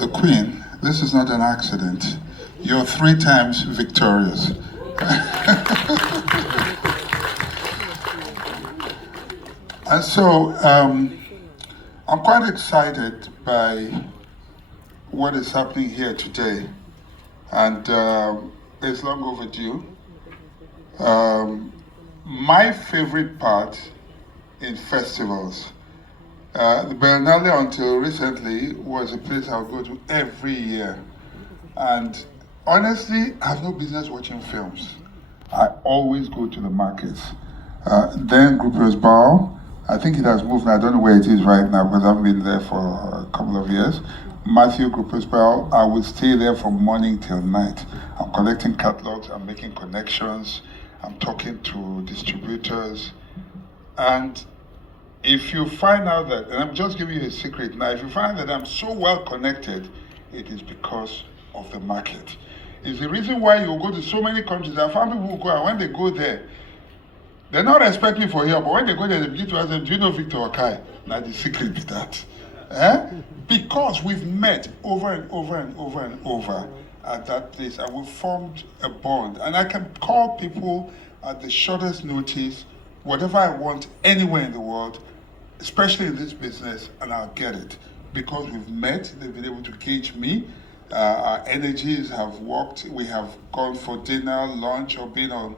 the Queen, this is not an accident. You're 3 times victorious. And so, I'm quite excited by what is happening here today. And it's long overdue. My favorite part in festivals, the Biennale until recently was a place I would go to every year. And honestly, I have no business watching films. I always go to the markets. Then Groupers Bar, I think it has moved. I don't know where it is right now because I haven't been there for a couple of years. Matthew Groupers Bar, I will stay there from morning till night. I'm collecting catalogs, I'm making connections, I'm talking to distributors. And if you find out that, and I'm just giving you a secret now, if you find that I'm so well connected, it is because of the market. It's the reason why you go to so many countries. I found people who go, and when they go there, they're not expecting for here, but when they go there, they begin to ask them, do you know Victor Okai? Now the secret is that. Because we've met over and over and over and over at that place, and we've formed a bond. And I can call people at the shortest notice, whatever I want, anywhere in the world, especially in this business, and I'll get it. Because we've met, they've been able to gauge me. Our energies have worked. We have gone for dinner, lunch, or been on,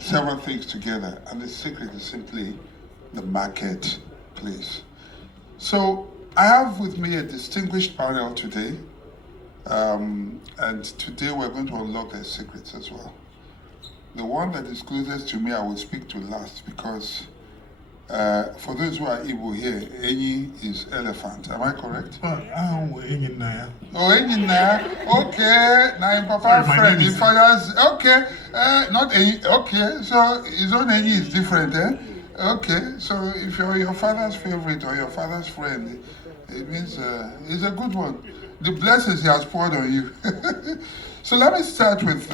several things together. And the secret is simply the marketplace. So I have with me a distinguished panel today. And today we're going to unlock their secrets as well. The one that is closest to me, I will speak to last because for those who are Igbo here, Enyi is elephant. Am I correct? Enyi Naya. Oh, Enyi Naya. Okay. Now, in Papa friend, his father's okay. Not Enyi. Okay. So his own Enyi is different, eh? Okay. So if you're your father's favorite or your father's friend, it means it's a good one. The blessings he has poured on you. So let me start with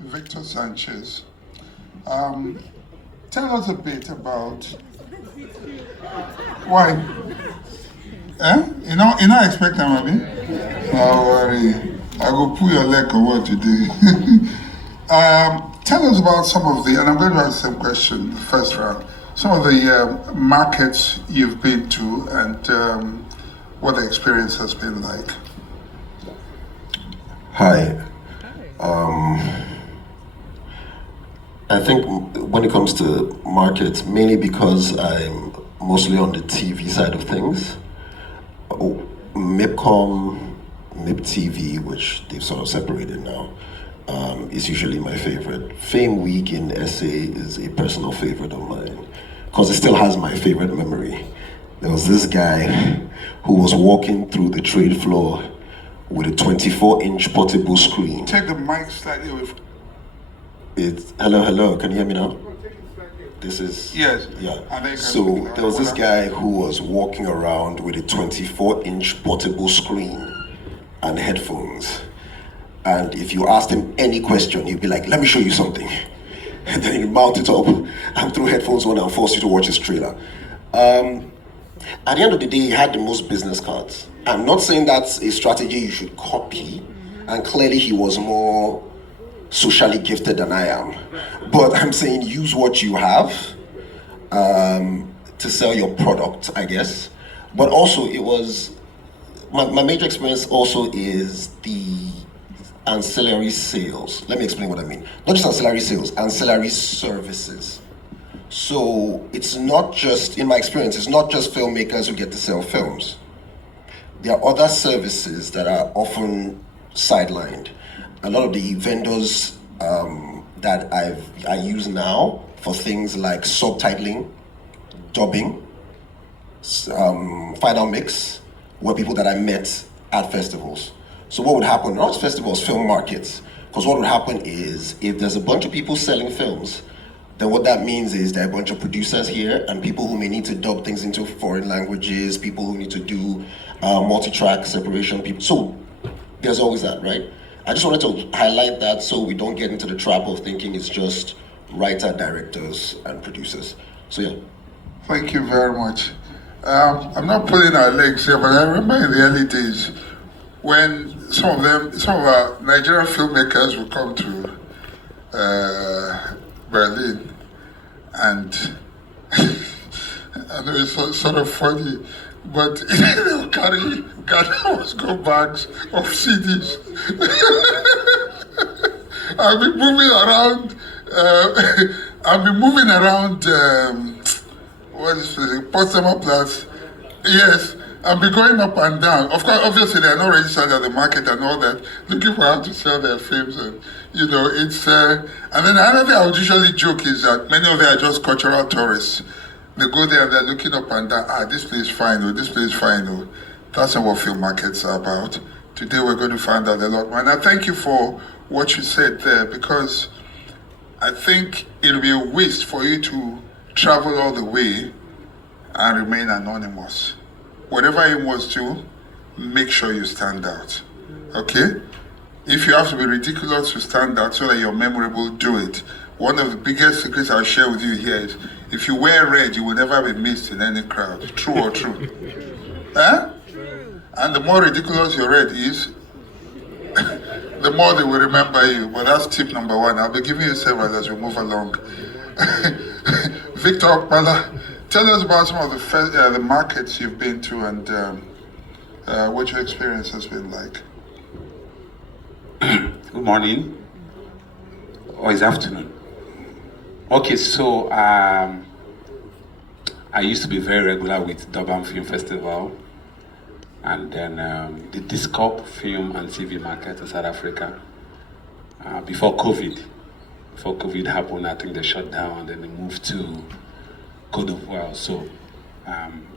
Victor Sanchez. Tell us a bit about why. You not expect him, Abi? Don't worry. I go pull your leg on what today. Tell us about some of the, and I'm going to ask the same question the first round. Some of the markets you've been to and what the experience has been like. Hi. I think when it comes to markets, mainly because I'm mostly on the TV side of things, MIPCOM, MIPTV, which they've sort of separated now, is usually my favorite. Fame Week in SA is a personal favorite of mine because it still has my favorite memory. There was this guy who was walking through the trade floor with a 24-inch portable screen. Take the mic slightly away from... Hello, can you hear me now? This is... Yes. Yeah. So there was this guy who was walking around with a 24-inch portable screen and headphones. And if you asked him any question, he'd be like, let me show you something. And then he'd mount it up and throw headphones on and force you to watch his trailer. At the end of the day, he had the most business cards. I'm not saying that's a strategy you should copy, and clearly he was more socially gifted than I am. But I'm saying use what you have to sell your product, I guess. But also it was, my major experience also is the ancillary sales. Let me explain what I mean. Not just ancillary sales, ancillary services. So it's not just, in my experience, it's not just filmmakers who get to sell films. There are other services that are often sidelined. A lot of the vendors that I use now for things like subtitling, dubbing, final mix, were people that I met at festivals. So what would happen, not festivals, film markets, because what would happen is if there's a bunch of people selling films, then what that means is there are a bunch of producers here and people who may need to dub things into foreign languages, people who need to do multi-track separation, people. So there's always that, right? I just wanted to highlight that so we don't get into the trap of thinking it's just writer, directors, and producers. So yeah. Thank you very much. I'm not pulling our legs here, but I remember in the early days when some of our Nigerian filmmakers would come to Berlin, and I know it's sort of funny, but they will carry Ghana's go bags of CDs. I've been moving around. What is it? Potsdamer Platz. Yes, I've been going up and down. Of course, obviously, they're not registered at the market and all that, looking for how to sell their films, and it's. And then another thing I would usually joke is that many of them are just cultural tourists. They go there and they're looking up and down. This place is fine. This place is fine. That's not what film markets are about. Today we're going to find out a lot more. And I thank you for what you said there, because I think it'll be a waste for you to travel all the way and remain anonymous. Whatever aim was to, make sure you stand out. Okay? If you have to be ridiculous to stand out so that you're memorable, do it. One of the biggest secrets I'll share with you here is, if you wear red, you will never be missed in any crowd. True or true? Huh? And the more ridiculous your red is, the more they will remember you. But that's tip number one. I'll be giving you several as we move along. Victor Okpala, tell us about some of the markets you've been to and what your experience has been like. Good morning, or it's afternoon. Okay, so I used to be very regular with Durban Film Festival, and then the Discop Film and TV Market in South Africa. Before COVID happened, I think they shut down and then they moved to Côte d'Ivoire. So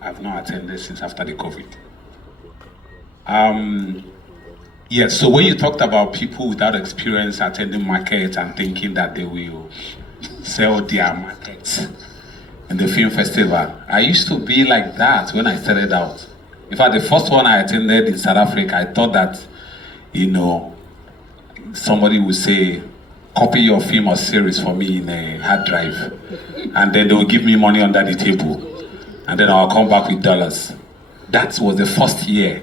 I've not attended since after the COVID. Yes, so when you talked about people without experience attending markets and thinking that they will sell their markets in the film festival, I used to be like that when I started out. In fact, the first one I attended in South Africa, I thought that, somebody would say, copy your film or series for me in a hard drive, and then they will give me money under the table, and then I'll come back with dollars. That was the first year.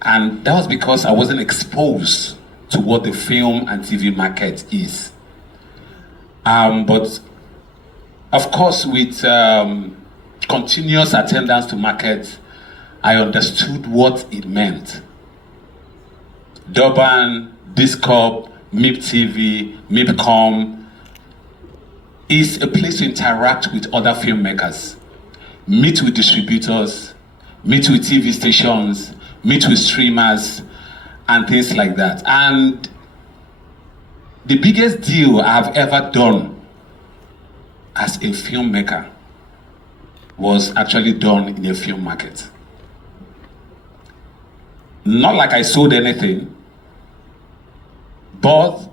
And that was because I wasn't exposed to what the film and TV market is. But of course, with continuous attendance to markets, I understood what it meant. Durban, Discop, MIP TV, MIPCOM is a place to interact with other filmmakers, meet with distributors, meet with TV stations, meet with streamers, and things like that. And the biggest deal I've ever done as a filmmaker was actually done in a film market. Not like I sold anything, but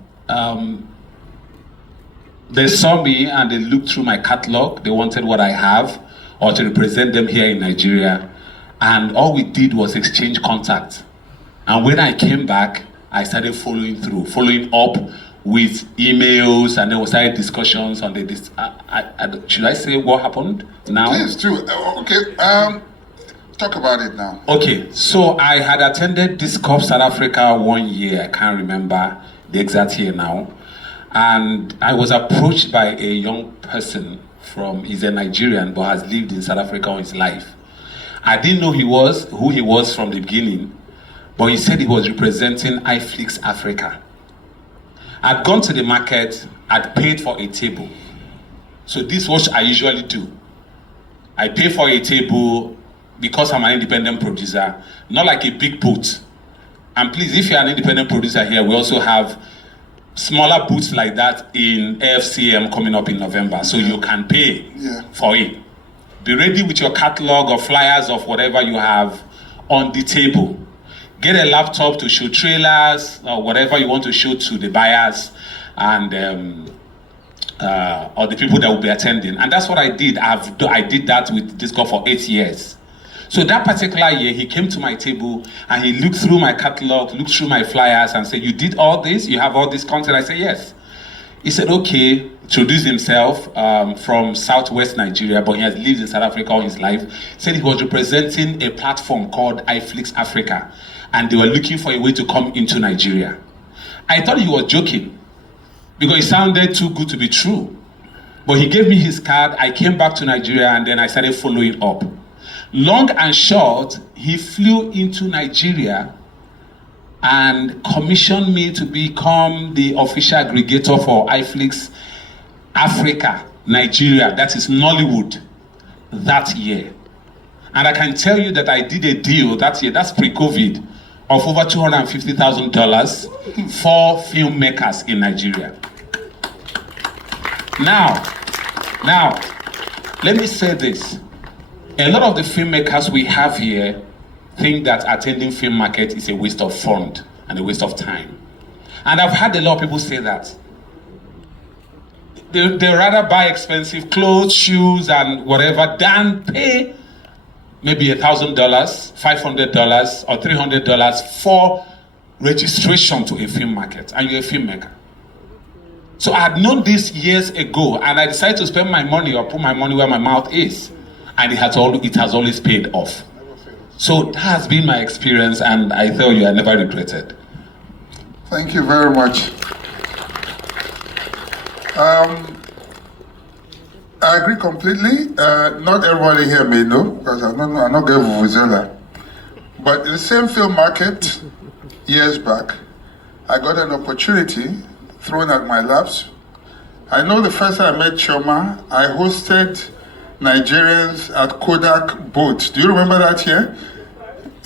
they saw me and they looked through my catalog. They wanted what I have or to represent them here in Nigeria. And all we did was exchange contact. And when I came back, I started following up with emails, and then we started discussions on the. Should I say what happened now? Please do. Okay. Talk about it now. Okay. So I had attended Discop South Africa 1 year. I can't remember the exact year now, and I was approached by a young person he's a Nigerian but has lived in South Africa all his life. I didn't know who he was from the beginning, but he said he was representing iFlix Africa. I'd gone to the market, I'd paid for a table. So this is what I usually do. I pay for a table because I'm an independent producer, not like a big booth. And please, if you're an independent producer here, we also have smaller booths like that in AFCM coming up in November, so you can pay for it. Be ready with your catalog or flyers of whatever you have on the table. Get a laptop to show trailers or whatever you want to show to the buyers and or the people that will be attending. And that's what I did. I did that with Discord for 8 years. So that particular year, he came to my table and he looked through my catalog, looked through my flyers and said, "You did all this? You have all this content?" I said, "Yes." He said, "Okay, introduced himself from Southwest Nigeria, but he has lived in South Africa all his life. Said he was representing a platform called iFlix Africa, and they were looking for a way to come into Nigeria. I thought he was joking because it sounded too good to be true. But he gave me his card, I came back to Nigeria, and then I started following up. Long and short, he flew into Nigeria and commissioned me to become the official aggregator for iFlix Africa, Nigeria, that is Nollywood, that year. And I can tell you that I did a deal that year, that's pre-COVID, of over $250,000 for filmmakers in Nigeria. Now, let me say this. A lot of the filmmakers we have here think that attending film market is a waste of fund and a waste of time. And I've had a lot of people say that. They rather buy expensive clothes, shoes, and whatever than pay maybe $1,000, $500, or $300 for registration to a film market, and you're a filmmaker. So I had known this years ago, and I decided to spend my money or put my money where my mouth is, and it has always paid off. So that has been my experience, and I tell you, I never regretted. Thank you very much. I agree completely. Not everybody here may know, because I'm not going to Vuvuzela. But in the same film market, years back, I got an opportunity thrown at my laps. I know the first time I met Chioma, I hosted Nigerians at Kodak Boat. Do you remember that year?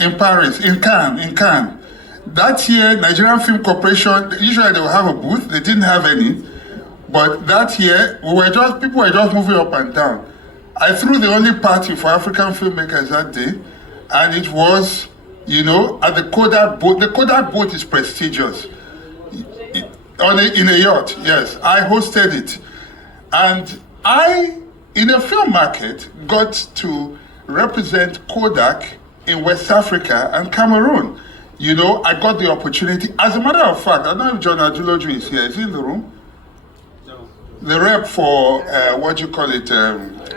In Paris, in Cannes. That year, Nigerian Film Corporation, usually they will have a booth, they didn't have any. But that year, people were just moving up and down. I threw the only party for African filmmakers that day, and it was, at the Kodak Boat. The Kodak Boat is prestigious. In a yacht, yes. I hosted it. And I, in a film market, got to represent Kodak in West Africa and Cameroon. I got the opportunity. As a matter of fact, I don't know if John Aduloju is here. Is he in the room? The rep for,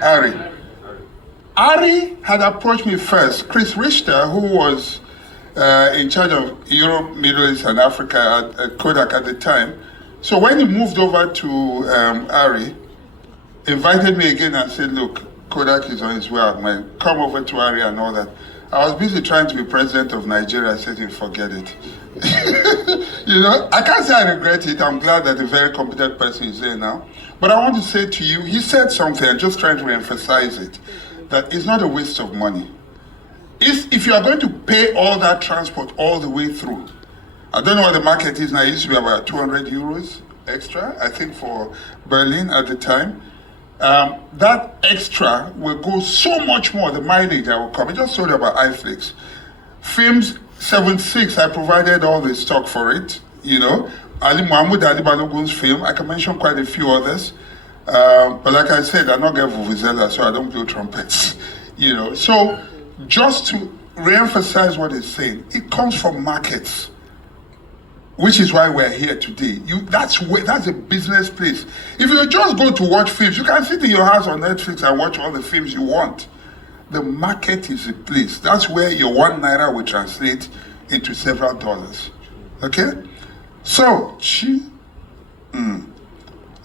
Ari. Ari had approached me first. Chris Richter, who was in charge of Europe, Middle East, and Africa at Kodak at the time. So when he moved over to Ari, invited me again and said, look, Kodak is on his way out, man. Come over to Ari and all that. I was busy trying to be president of Nigeria. I said, forget it. I can't say I regret it. I'm glad that a very competent person is there now. But I want to say to you, he said something, I'm just trying to emphasize it, that it's not a waste of money. If you are going to pay all that transport all the way through, I don't know what the market is now, it used to be about 200 euros extra, I think for Berlin at the time. That extra will go so much more, the mileage that will come. I just told you about iFlix. Films 76, I provided all the stock for it, Ali Balogun's film, I can mention quite a few others. But like I said, I'm not getting Vuvuzela, so I don't blow trumpets. So just to re-emphasize what it's saying, it comes from markets, which is why we're here today. That's a business place. If you just go to watch films, you can sit in your house on Netflix and watch all the films you want. The market is the place. That's where your ₦1 will translate into several dollars. Okay? So,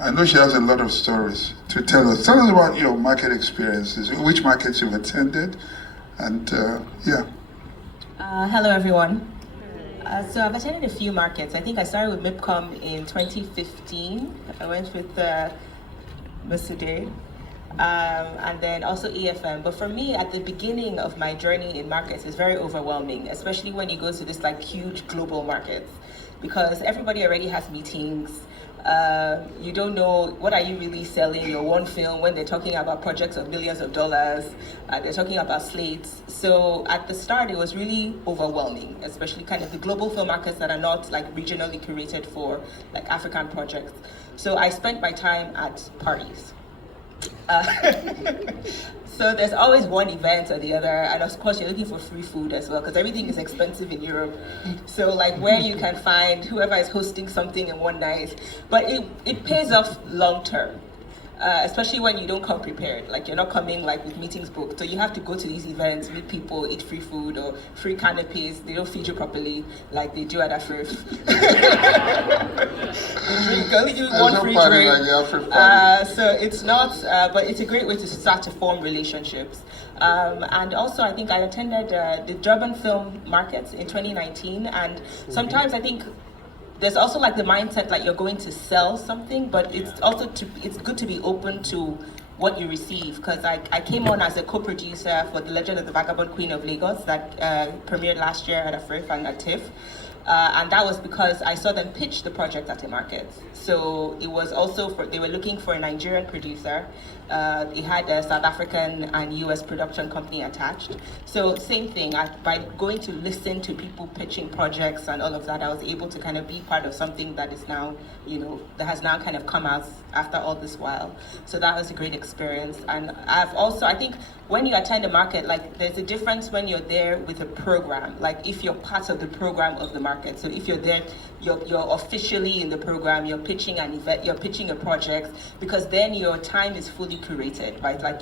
I know she has a lot of stories to tell us. Tell us about your market experiences, which markets you've attended, and yeah. Hello, everyone. So I've attended a few markets. I think I started with MIPCOM in 2015. I went with Mr. Day, and then also AFM. But for me, at the beginning of my journey in markets, it's very overwhelming, especially when you go to this huge global markets, because everybody already has meetings. You don't know what are you really selling your one film when they're talking about projects of millions of dollars, they're talking about slates. So at the start it was really overwhelming, especially kind of the global film markets that are not regionally curated for African projects. So I spent my time at parties. So there's always one event or the other, and of course you're looking for free food as well, because everything is expensive in Europe. So like where you can find whoever is hosting something in one night, but it pays off long term. Especially when you don't come prepared, like you're not coming like with meetings booked. So you have to go to these events, meet people, eat free food or free canopies. They don't feed you properly like they do at AFRIFF. Only give you one free drink. Like the AFRIFF party. So it's not, but it's a great way to start to form relationships. And also I think I attended the Durban Film Markets in 2019, and sometimes I think there's also like the mindset like you're going to sell something, but it's also it's good to be open to what you receive, because I came on as a co-producer for The Legend of the Vagabond Queen of Lagos that premiered last year at AFRIFF and at TIFF. And that was because I saw them pitch the project at a market. So it was also they were looking for a Nigerian producer. It had a South African and US production company attached. So same thing, by going to listen to people pitching projects and all of that, I was able to kind of be part of something that is now, that has now kind of come out after all this while. So that was a great experience. And I think when you attend a market, like there's a difference when you're there with a program, like if you're part of the program of the market. So if you're there, you're officially in the program, you're pitching an event, you're pitching a project, because then your time is fully curated, right? Like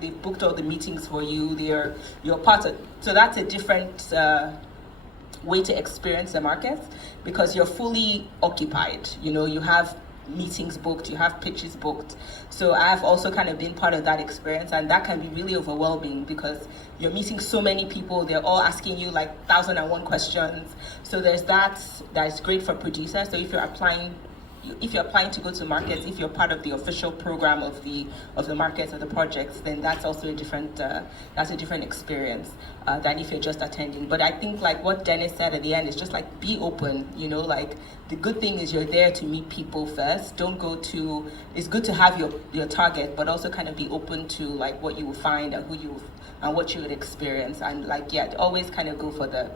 they've booked all the meetings for you, you're part of, so that's a different way to experience the market, because you're fully occupied, you have meetings booked, you have pitches booked. So I've also kind of been part of that experience, and that can be really overwhelming because you're meeting so many people, they're all asking you like 1,001 questions. So there's that's great for producers. So if you're applying to go to markets, if you're part of the official program of the markets or the projects, then that's also a different experience than if you're just attending. But I think like what Dennis said at the end is just like be open, like the good thing is you're there to meet people first. It's good to have your target, but also kind of be open to like what you will find and and what you would experience, and like always kind of go for the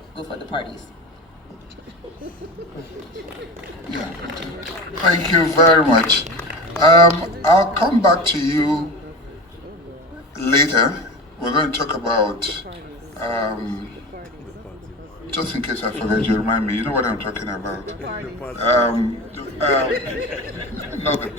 parties. Yeah. Thank you very much. I'll come back to you later. We're going to talk about, just in case I forget, you remind me, you know what I'm talking about. Not the